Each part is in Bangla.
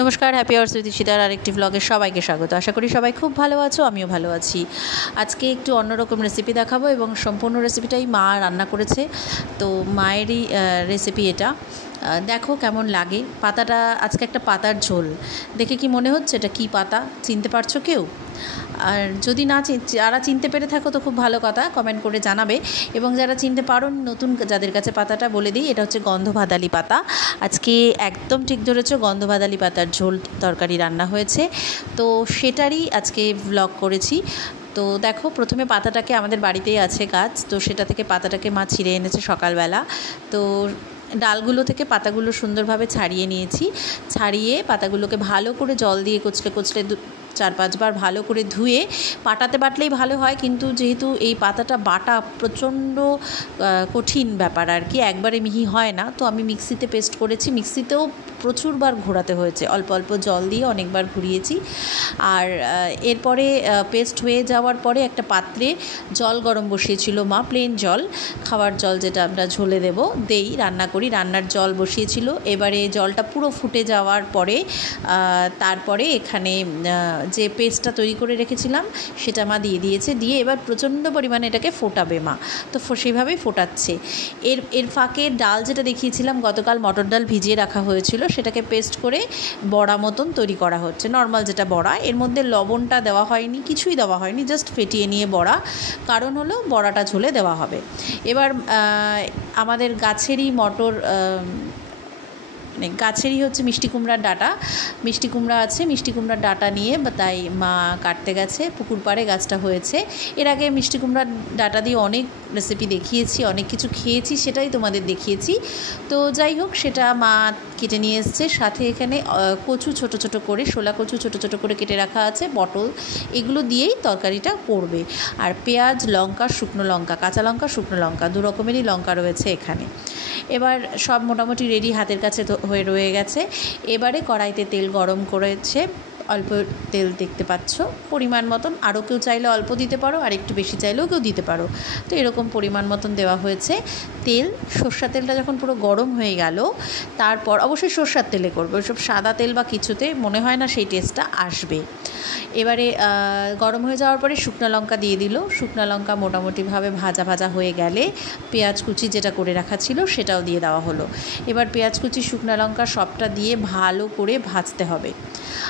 নমস্কার, হ্যাপি আওয়ার্স উইথ ইশিতার আরেকটি ব্লগে সবাইকে স্বাগত। আশা করি সবাই খুব ভালো আছো, আমিও ভালো আছি। আজকে একটু অন্যরকম রেসিপি দেখাবো এবং সম্পূর্ণ রেসিপিটাই মা রান্না করেছে, তো মায়েরই রেসিপি এটা। দেখো কেমন লাগে। পাতাটা আজকে একটা পাতার ঝোল। দেখে কি মনে হচ্ছে এটা কী পাতা? চিনতে পারছো কেউ? আর যদি না যারা চিনতে পেরে থাকো তো খুব ভালো কথা, কমেন্ট করে জানাবে। এবং যারা চিনতে পারো, নতুন যাদের কাছে পাতাটা বলে দিই, এটা হচ্ছে গন্ধভাদালি পাতা। আজকে একদম ঠিক ধরেছো, গন্ধভাদালি পাতার ঝোল তরকারি রান্না হয়েছে, তো সেটারই আজকে ব্লগ করেছি। তো দেখো, প্রথমে পাতাটাকে, আমাদের বাড়িতেই আছে গাছ, তো সেটা থেকে পাতাটাকে মা ছিঁড়ে এনেছে সকালবেলা। তো ডালগুলো থেকে পাতাগুলো সুন্দরভাবে ছাড়িয়ে নিয়েছি। ছাড়িয়ে পাতাগুলোকে ভালো করে জল দিয়ে কচলে কচলে 4-5 বার ভালো করে ধুয়ে পাটাতে বাটলেই ভালো হয়, কিন্তু যেহেতু এই পাতাটা বাটা প্রচণ্ড কঠিন ব্যাপার আর কি, একবারে মিহি হয় না, তো আমি মিক্সিতে পেস্ট করেছি। মিক্সিতেও প্রচুরবার ঘোরাতে হয়েছে, অল্প অল্প জল দিয়ে অনেকবার ঘুরিয়েছি। আর এরপরে পেস্ট হয়ে যাওয়ার পরে একটা পাত্রে জল গরম বসিয়েছিল মা, প্লেন জল, খাওয়ার জল যেটা আমরা ঝোলে রান্না করি, রান্নার জল বসিয়েছিল। এবারে জলটা পুরো ফুটে যাওয়ার পরে তারপরে এখানে যে পেস্টটা তৈরি করে রেখেছিলাম সেটা মা দিয়ে দিয়েছে। দিয়ে এবার প্রচণ্ড পরিমাণে এটাকে ফোটাবে মা, তো সেইভাবেই ফোটাচ্ছে। এর ফাঁকে ডাল যেটা দেখিয়েছিলাম গতকাল, মটর ডাল ভিজিয়ে রাখা হয়েছিল, সেটাকে পেস্ট করে বড়া মতন তৈরি করা হচ্ছে, নর্মাল যেটা বড়া। এর মধ্যে লবণটা দেওয়া হয়নি, কিছুই দেওয়া হয়নি, জাস্ট ফেটিয়ে নিয়ে বড়া, কারণ হলো বড়াটা ঝোলে দেওয়া হবে। এবার আমাদের গাছেরই মটর, মানে গাছেরই হচ্ছে মিষ্টি কুমড়ার ডাঁটা, মিষ্টি কুমড়া আছে, মিষ্টি কুমড়ার ডাঁটা নিয়ে তাই মা কাটতে গেছে। পুকুর পাড়ে গাছটা হয়েছে। এর আগে মিষ্টি কুমড়ার ডাঁটা দিয়ে অনেক রেসিপি দেখিয়েছি, অনেক কিছু খেয়েছি, সেটাই তোমাদের দেখিয়েছি। তো যাই হোক, সেটা মা কেটে নিয়ে এসছে। সাথে এখানে কচু ছোট ছোট করে, শোলা কচু ছোট ছোট করে কেটে রাখা আছে, পটল, এগুলো দিয়েই তরকারিটা করবে। আর পেঁয়াজ, লঙ্কা, শুকনো লঙ্কা, কাঁচা লঙ্কা, শুকনো লঙ্কা, 2 রকমেরই লঙ্কা রয়েছে এখানে। এবার সব মোটামুটি রেডি, হাতের কাছে হয়ে রয়ে গেছে। এবারে কড়াইতে তেল গরম করেছে, অল্প তেল দেখতে পাচ্ছ, পরিমাণ মতন। আরও কেউ চাইলে অল্প দিতে পারো, আর একটু বেশি চাইলেও কেউ দিতে পারো। তো এরকম পরিমাণ মতন দেওয়া হয়েছে তেল। সর্ষের তেলটা যখন পুরো গরম হয়ে গেল, তারপর অবশ্যই সর্ষের তেলে করবে, ওইসব সাদা তেল বা কিছুতে মনে হয় না সেই টেস্টটা আসবে। এবারে গরম হয়ে যাওয়ার পরে শুকনো লঙ্কা দিয়ে দিল। শুকনো লঙ্কা মোটামুটিভাবে ভাজা ভাজা হয়ে গেলে পেঁয়াজ কুচি যেটা করে রাখা ছিল সেটাও দিয়ে দেওয়া হলো। এবার পেঁয়াজ কুচি, শুকনো লঙ্কা সবটা দিয়ে ভালো করে ভাজতে হবে।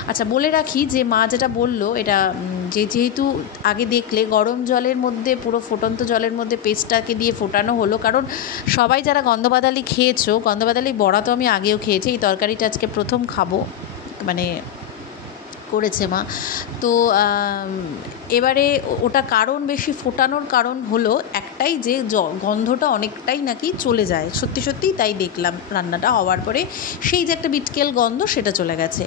আচ্ছা, বলে রাখি যে মা যেটা বললো, এটা যেহেতু আগে দেখলে গরম জলের মধ্যে, পুরো ফুটন্ত জলের মধ্যে পেস্টটাকে দিয়ে ফোটানো হলো, কারণ সবাই যারা গন্ধবাদালি খেয়েছো, গন্ধবাদালি বড়া তো আমি আগেও খেয়েছি, এই তরকারিটা আজকে প্রথম খাবো, মানে করেছে মা। তো এবারে ওটা কারণ, বেশি ফোটানোর কারণ হলো একটাই, যে গন্ধটা অনেকটাই নাকি চলে যায়। সত্যি সত্যিই তাই দেখলাম, রান্নাটা হওয়ার পরে সেই যে একটা বিটকেল গন্ধ সেটা চলে গেছে।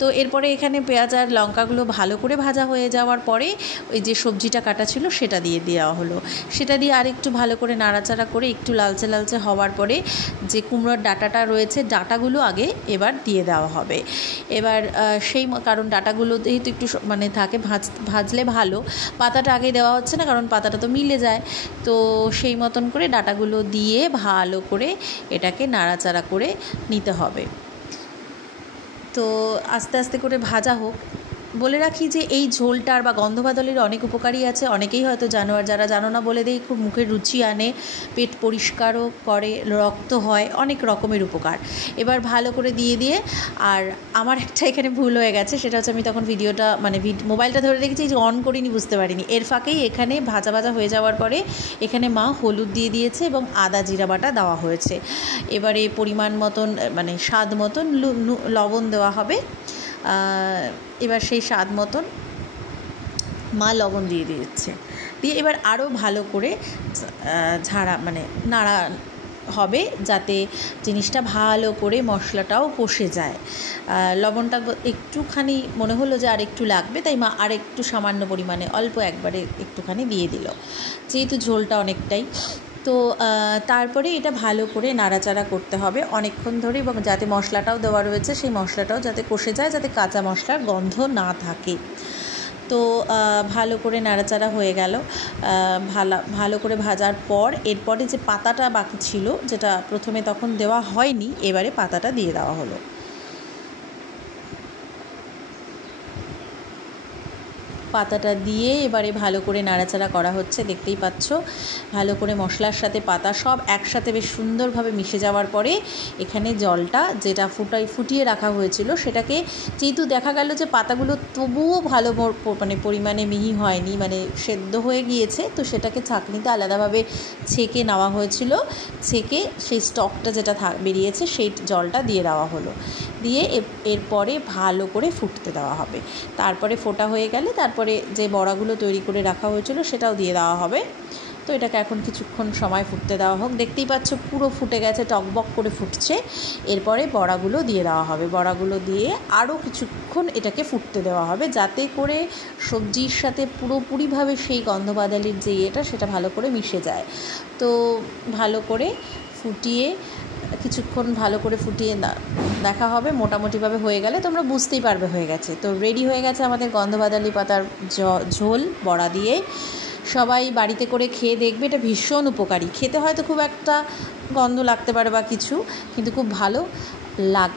তো এরপরে এখানে পেঁয়াজ আর লঙ্কাগুলো ভালো করে ভাজা হয়ে যাওয়ার পরে ওই যে সবজিটা কাটা ছিল সেটা দিয়ে দেওয়া হলো। সেটা দিয়ে আরেকটু ভালো করে নাড়াচাড়া করে একটু লালচে লালচে হওয়ার পরে যে কুমড়োর ডাঁটাটা রয়েছে, ডাঁটাগুলো আগে এবার দিয়ে দেওয়া হবে। এবার সেই কারণ ডাঁটাগুলো যেহেতু একটু মানে থাকে, ভাজলে ভালো। পাতাটা আগে দেওয়া হচ্ছে না, কারণ পাতাটা তো মিলে যায়। তো সেই মতন করে ডাঁটাগুলো দিয়ে ভালো করে এটাকে নাড়াচাড়া করে নিতে হবে। তো আস্তে আস্তে করে ভাজা হোক। বলে রাখি যে এই ঝোলটার বা গন্ধবাদলের অনেক উপকারী আছে, অনেকেই হয়তো জানো, আর যারা জানো না বলে দেই, খুব মুখের রুচি আনে, পেট পরিষ্কারও করে, রক্ত হয়, অনেক রকমের উপকার। এবার ভালো করে দিয়ে আর আমার একটা এখানে ভুল হয়ে গেছে, সেটা হচ্ছে আমি তখন ভিডিওটা, মানে মোবাইলটা ধরে রেখেছি, যে অন করিনি, বুঝতে পারিনি। এর ফাঁকেই এখানে ভাজা ভাজা হয়ে যাওয়ার পরে এখানে মা হলুদ দিয়ে দিয়েছে এবং আদা জিরা বাটা দেওয়া হয়েছে। এবারে পরিমাণ মতন, মানে স্বাদ মতন লবণ দেওয়া হবে। এবার সেই স্বাদ মতন মা লবণ দিয়ে দিচ্ছে। দিয়ে এবার আরও ভালো করে নাড়া হবে, যাতে জিনিসটা ভালো করে মশলাটাও কষে যায়। লবণটা একটুখানি মনে হলো যে আর একটু লাগবে, তাই মা আর একটু সামান্য পরিমাণে, অল্প একবারে একটুখানি দিয়ে দিল, যেহেতু ঝোলটা অনেকটাই। তো তারপরে এটা ভালো করে নাড়াচাড়া করতে হবে অনেকক্ষণ ধরে, এবং যাতে মশলাটাও দেওয়া রয়েছে সেই মশলাটাও যাতে কষে যায়, যাতে কাঁচা মশলার গন্ধ না থাকে। তো ভালো করে নাড়াচাড়া হয়ে গেল। ভালো করে ভাজার পর এরপরে যে পাতাটা বাকি ছিল, যেটা প্রথমে তখন দেওয়া হয়নি, এবারে পাতাটা দিয়ে দেওয়া হলো। পাতাটা দিয়ে এবারে ভালো করে নাড়াচাড়া করা হচ্ছে, দেখতেই পাচ্ছ। ভালো করে মশলার সাথে পাতা সব একসাথে বেশ সুন্দরভাবে মিশে যাওয়ার পরে এখানে জলটা যেটা ফুটিয়ে রাখা হয়েছিল সেটাকে, যেহেতু দেখা গেল যে পাতাগুলো তবুও ভালো মানে পরিমাণে মিহি হয়নি, মানে সেদ্ধ হয়ে গিয়েছে, তো সেটাকে ছাঁকনিতে আলাদাভাবে ছেঁকে নেওয়া হয়েছিল। ছেঁকে সেই স্টকটা যেটা বেরিয়েছে সেই জলটা দিয়ে দেওয়া হলো, দিয়ে এরপরে ভালো করে ফুটতে দেওয়া হবে। তারপরে ফোটা হয়ে গেলে তারপরে যে বড়াগুলো তৈরি করে রাখা হয়েছিল সেটাও দিয়ে দেওয়া হবে। তো এটাকে এখন কিছুক্ষণ সময় ফুটতে দেওয়া হোক। দেখতেই পাচ্ছ পুরো ফুটে গেছে, টকবক করে ফুটছে। এরপরে বড়াগুলো দিয়ে দেওয়া হবে, বড়াগুলো দিয়ে আরও কিছুক্ষণ এটাকে ফুটতে দেওয়া হবে, যাতে করে সবজির সাথে পুরোপুরিভাবে সেই গন্ধবাদালির যে এটা সেটা ভালো করে মিশে যায়। তো ভালো করে ফুটিয়ে কিছুক্ষণ ভালো করে ফুটিয়ে দেখা হবে। মোটামুটিভাবে হয়ে গেলে তোমরা বুঝতেই পারবে হয়ে গেছে। তো রেডি হয়ে গেছে আমাদের গন্ধবাদালি পাতার ঝোল বড়া দিয়ে। সবাই বাড়িতে করে খেয়ে দেখবে, এটা ভীষণ উপকারী। খেতে হয়তো খুব একটা গন্ধ লাগতে পারে বা কিছু, কিন্তু খুব ভালো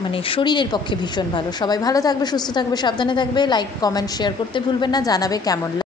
মানে শরীরের পক্ষে ভীষণ ভালো। সবাই ভালো থাকবে, সুস্থ থাকবে, সাবধানে থাকবে। লাইক, কমেন্ট, শেয়ার করতে ভুলবেন না। জানাবে কেমন